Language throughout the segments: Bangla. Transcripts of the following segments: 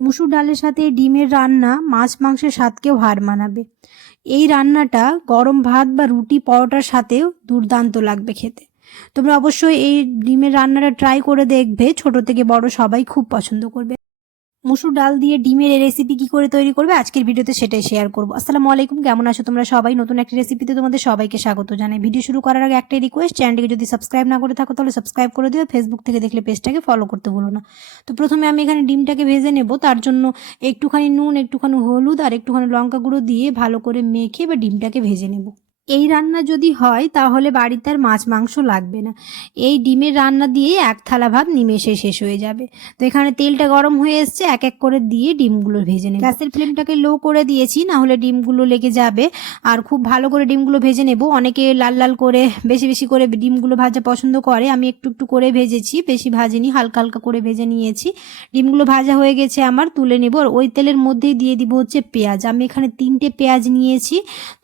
মুসুর ডালের সাথে ডিমের রান্না মাছ মাংসের স্বাদকেও হার মানাবে। এই রান্নাটা গরম ভাত বা রুটি পরোটার সাথেও দুর্দান্ত লাগবে খেতে। তোমরা অবশ্যই এই ডিমের রান্নাটা ট্রাই করে দেখবে, ছোট থেকে বড় সবাই খুব পছন্দ করবে। মুসুর ডাল দিয়ে ডিমের এই রেসিপি কি করে তৈরি করবে আজকের ভিডিওতে সেটাই শেয়ার করবো। আসসালামু আলাইকুম, কেমন আছো তোমরা সবাই? নতুন একটি রেসিপিতে তোমাদের সবাইকে স্বাগত জানাই। ভিডিও শুরু করার আগে একটাই রিকোয়েস্ট, চ্যানেলটিকে যদি সাবস্ক্রাইব না করে থাকো তাহলে সাবস্ক্রাইব করে দিও। ফেসবুক থেকে দেখলে পেজটাকে ফলো করতে ভুলো না। তো প্রথমে আমি এখানে ডিমটাকে ভেজে নেব। তার জন্য একটুখানি নুন, একটুখানি হলুদ আর একটুখানি লঙ্কা গুঁড়ো দিয়ে ভালো করে মেখে বা ডিমটাকে ভেজে নেব। এই রান্না যদি হয় তাহলে বাড়িতে আর মাছ মাংস লাগবে না। এই ডিমের রান্না দিয়ে এক থালা ভাত নিমেষে শেষ হয়ে যাবে। তো এখানে তেলটা গরম হয়ে এসছে, এক এক করে দিয়ে ডিমগুলো ভেজে নেব। গ্যাসের ফ্লেমটাকে লো করে দিয়েছি, না হলে ডিমগুলো লেগে যাবে। আর খুব ভালো করে ডিমগুলো ভেজে নেব। অনেকে লাল লাল করে বেশি বেশি করে ডিমগুলো ভাজা পছন্দ করে, আমি একটু একটু করে ভেজেছি, বেশি ভাজিনি, হালকা হালকা করে ভেজে নিয়েছি। ডিমগুলো ভাজা হয়ে গেছে আমার, তুলে নেব। আর ওই তেলের মধ্যেই দিয়ে দিব হচ্ছে পেঁয়াজ। আমি এখানে 3টে পেঁয়াজ নিয়েছি,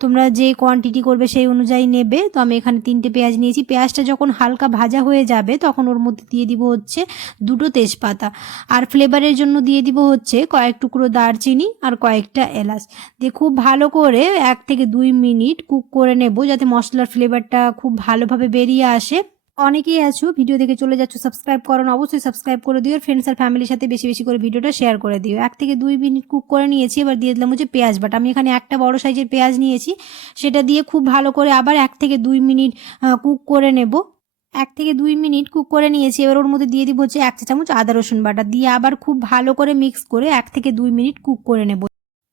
তোমরা যে কোয়ান্টিটি করবে সেই অনুযায়ী নেবে। তো আমি এখানে 3টে পেঁয়াজ নিয়েছি। পেঁয়াজটা যখন হালকা ভাজা হয়ে যাবে তখন ওর মধ্যে দিয়ে দিব হচ্ছে 2টো তেজপাতা, আর ফ্লেভারের জন্য দিয়ে দিব হচ্ছে কয়েক টুকরো দারচিনি আর কয়েকটা এলাচ দিয়ে খুব ভালো করে 1 থেকে 2 মিনিট কুক করে নেব, যাতে মশলার ফ্লেভারটা খুব ভালোভাবে বেরিয়ে আসে। অনেকেই আছো ভিডিও দেখে চলে যাচ্ছ, সাবস্ক্রাইব করো না, অবশ্যই সাবস্ক্রাইব করে দিও। ফ্রেন্ডস আর ফ্যামিলির সাথে বেশি বেশি করে ভিডিওটা শেয়ার করে দিও। 1 থেকে 2 মিনিট কুক করে নিয়েছি। এবার দিয়ে দিলাম হচ্ছে পেঁয়াজ বাটা। আমি এখানে একটা বড় সাইজের পেঁয়াজ নিয়েছি, সেটা দিয়ে খুব ভালো করে আবার 1 থেকে 2 মিনিট কুক করে নেব। 1 থেকে 2 মিনিট কুক করে নিয়েছি। এবার ওর মধ্যে দিয়ে দিব হচ্ছে 1 চা চামচ আদা রসুন বাটা, দিয়ে আবার খুব ভালো করে মিক্স করে 1 থেকে 2 মিনিট কুক করে নেব।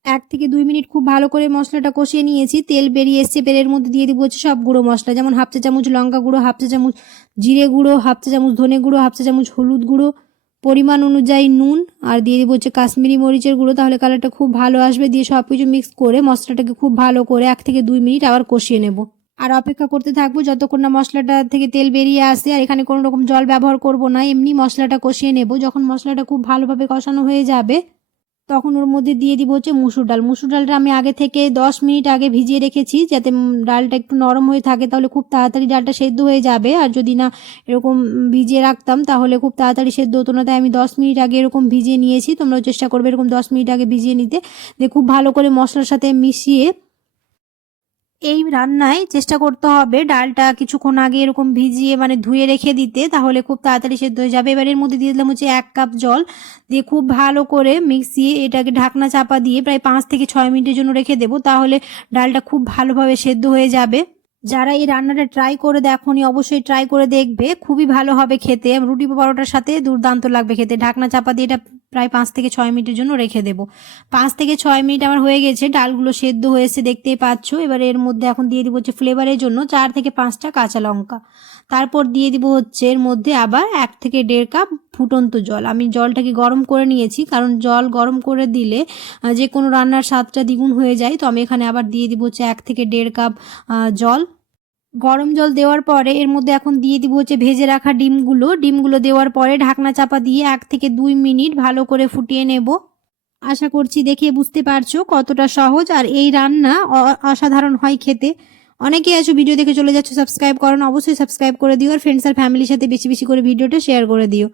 1 থেকে 2 মিনিট খুব ভালো করে মশলাটা কষিয়ে নিয়েছি। তেল বেরিয়ে এসছে, এর মধ্যে দিয়ে দিব হচ্ছে সব গুঁড়ো মশলা, যেমন 1/2 চা চামচ লঙ্কা গুঁড়ো, 1/2 চা চামচ জিরে গুঁড়ো, 1/2 চা চামচ ধনে গুঁড়ো, 1/2 চা চামচ হলুদ গুঁড়ো, পরিমাণ অনুযায়ী নুন, আর দিয়ে দিব হচ্ছে কাশ্মীরি মরিচের গুঁড়ো, তাহলে কালারটা খুব ভালো আসবে। দিয়ে সব কিছু মিক্স করে মশলাটাকে খুব ভালো করে 1 থেকে 2 মিনিট আবার কষিয়ে নেব। আর অপেক্ষা করতে থাকবো যতক্ষণ না মশলাটা থেকে তেল বেরিয়ে আসে। আর এখানে কোনো রকম জল ব্যবহার করব না, এমনি মশলাটা কষিয়ে নেব। যখন মশলাটা খুব ভালোভাবে কষানো হয়ে যাবে তখন ওর মধ্যে দিয়ে দিব হচ্ছে মুসুর ডাল। মুসুর ডালটা আমি আগে থেকে 10 মিনিট আগে ভিজিয়ে রেখেছি, যাতে ডালটা একটু নরম হয়ে থাকে, তাহলে খুব তাড়াতাড়ি ডালটা সেদ্ধ হয়ে যাবে। আর যদি না এরকম ভিজিয়ে রাখতাম তাহলে খুব তাড়াতাড়ি সেদ্ধ হতো না, তাই আমি 10 মিনিট আগে এরকম ভিজিয়ে নিয়েছি। তোমরাও চেষ্টা করবে এরকম 10 মিনিট আগে ভিজিয়ে নিতে। দিয়ে খুব ভালো করে মশলার সাথে মিশিয়ে এই রান্নায় চেষ্টা করতে হবে ডালটা কিছুক্ষণ আগে এরকম ভিজিয়ে ধুয়ে রেখে দিতে, তাহলে খুব তাড়াতাড়ি সেদ্ধ হয়ে যাবে। এবার এর মধ্যে দিয়ে দিলাম হচ্ছে 1 কাপ জল, দিয়ে খুব ভালো করে মিক্সিয়ে এটাকে ঢাকনা চাপা দিয়ে প্রায় 5 থেকে 6 মিনিটের জন্য রেখে দেবো, তাহলে ডালটা খুব ভালোভাবে সেদ্ধ হয়ে যাবে। যারা এই রান্নাটা ট্রাই করে দেখোনি অবশ্যই ট্রাই করে দেখবে, খুবই ভালো হবে খেতে। রুটি পরোটার সাথে দুর্দান্ত লাগবে খেতে। ঢাকনা চাপা দিয়ে এটা প্রায় 5 থেকে 6 মিনিটের জন্য রেখে দেবো। 5 থেকে 6 মিনিট আমার হয়ে গেছে, ডালগুলো সেদ্ধ হয়েছে দেখতেই পাচ্ছ। এবার এর মধ্যে এখন দিয়ে দিব হচ্ছে ফ্লেভারের জন্য 4 থেকে 5টা কাঁচা লঙ্কা, তারপর দিয়ে দিব হচ্ছে এর মধ্যে আবার 1 থেকে 1.5 কাপ ফুটন্ত জল। আমি জলটাকে গরম করে নিয়েছি, কারণ জল গরম করে দিলে যে কোনো রান্নার স্বাদটা দ্বিগুণ হয়ে যায়। তো আমি এখানে আবার দিয়ে দিব হচ্ছে 1 থেকে 1.5 কাপ জল। গরম জল দেওয়ার পরে এর মধ্যে এখন দিয়ে দিব হচ্ছে ভেজে রাখা ডিমগুলো দেওয়ার পরে ঢাকনা চাপা দিয়ে 1 থেকে 2 মিনিট ভালো করে ফুটিয়ে নেব। আশা করছি দেখে বুঝতে পারছো কতটা সহজ, আর এই রান্না অসাধারণ হয় খেতে। অনেকেই আছো ভিডিও দেখে চলে যাচ্ছ, সাবস্ক্রাইব করো না, অবশ্যই সাবস্ক্রাইব করে দিও। আর ফ্রেন্ডস আর ফ্যামিলির সাথে বেশি বেশি করে ভিডিওটা শেয়ার করে দিও।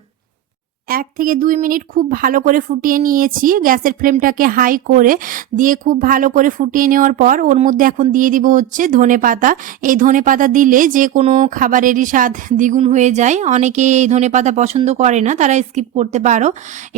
1 থেকে 2 মিনিট খুব ভালো করে ফুটিয়ে নিয়েছি, গ্যাসের ফ্লেমটাকে হাই করে দিয়ে খুব ভালো করে ফুটিয়ে নেওয়ার পর ওর মধ্যে এখন দিয়ে দিব হচ্ছে ধনেপাতা। এই ধনেপাতা দিলে যে কোনো খাবারেরই স্বাদ দ্বিগুণ হয়ে যায়। অনেকে এই ধনেপাতা পছন্দ করে না, তারা স্কিপ করতে পারো।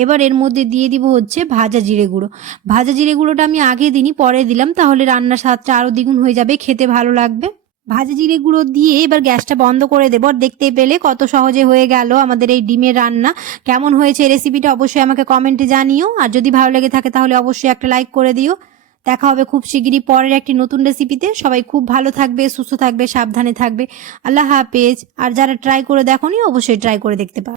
এবার এর মধ্যে দিয়ে দিব হচ্ছে ভাজা জিরে গুঁড়ো। ভাজা জিরে গুঁড়োটা আমি আগে দিনই পরে দিলাম, তাহলে রান্নার স্বাদটা আরও দ্বিগুণ হয়ে যাবে, খেতে ভালো লাগবে। ভাজা জিরে গুঁড়ো দিয়ে এবার গ্যাসটা বন্ধ করে দেবো। আর দেখতে পেলে কত সহজে হয়ে গেল আমাদের এই ডিমের রান্না। কেমন হয়েছে রেসিপিটা অবশ্যই আমাকে কমেন্টে জানিও, আর যদি ভালো লেগে থাকে তাহলে অবশ্যই একটা লাইক করে দিও। দেখা হবে খুব শিগগিরই পরের একটি নতুন রেসিপিতে। সবাই খুব ভালো থাকবে, সুস্থ থাকবে, সাবধানে থাকবে। আল্লাহ হাফেজ। আর যারা ট্রাই করে দেখোনি অবশ্যই ট্রাই করে দেখতে পারো।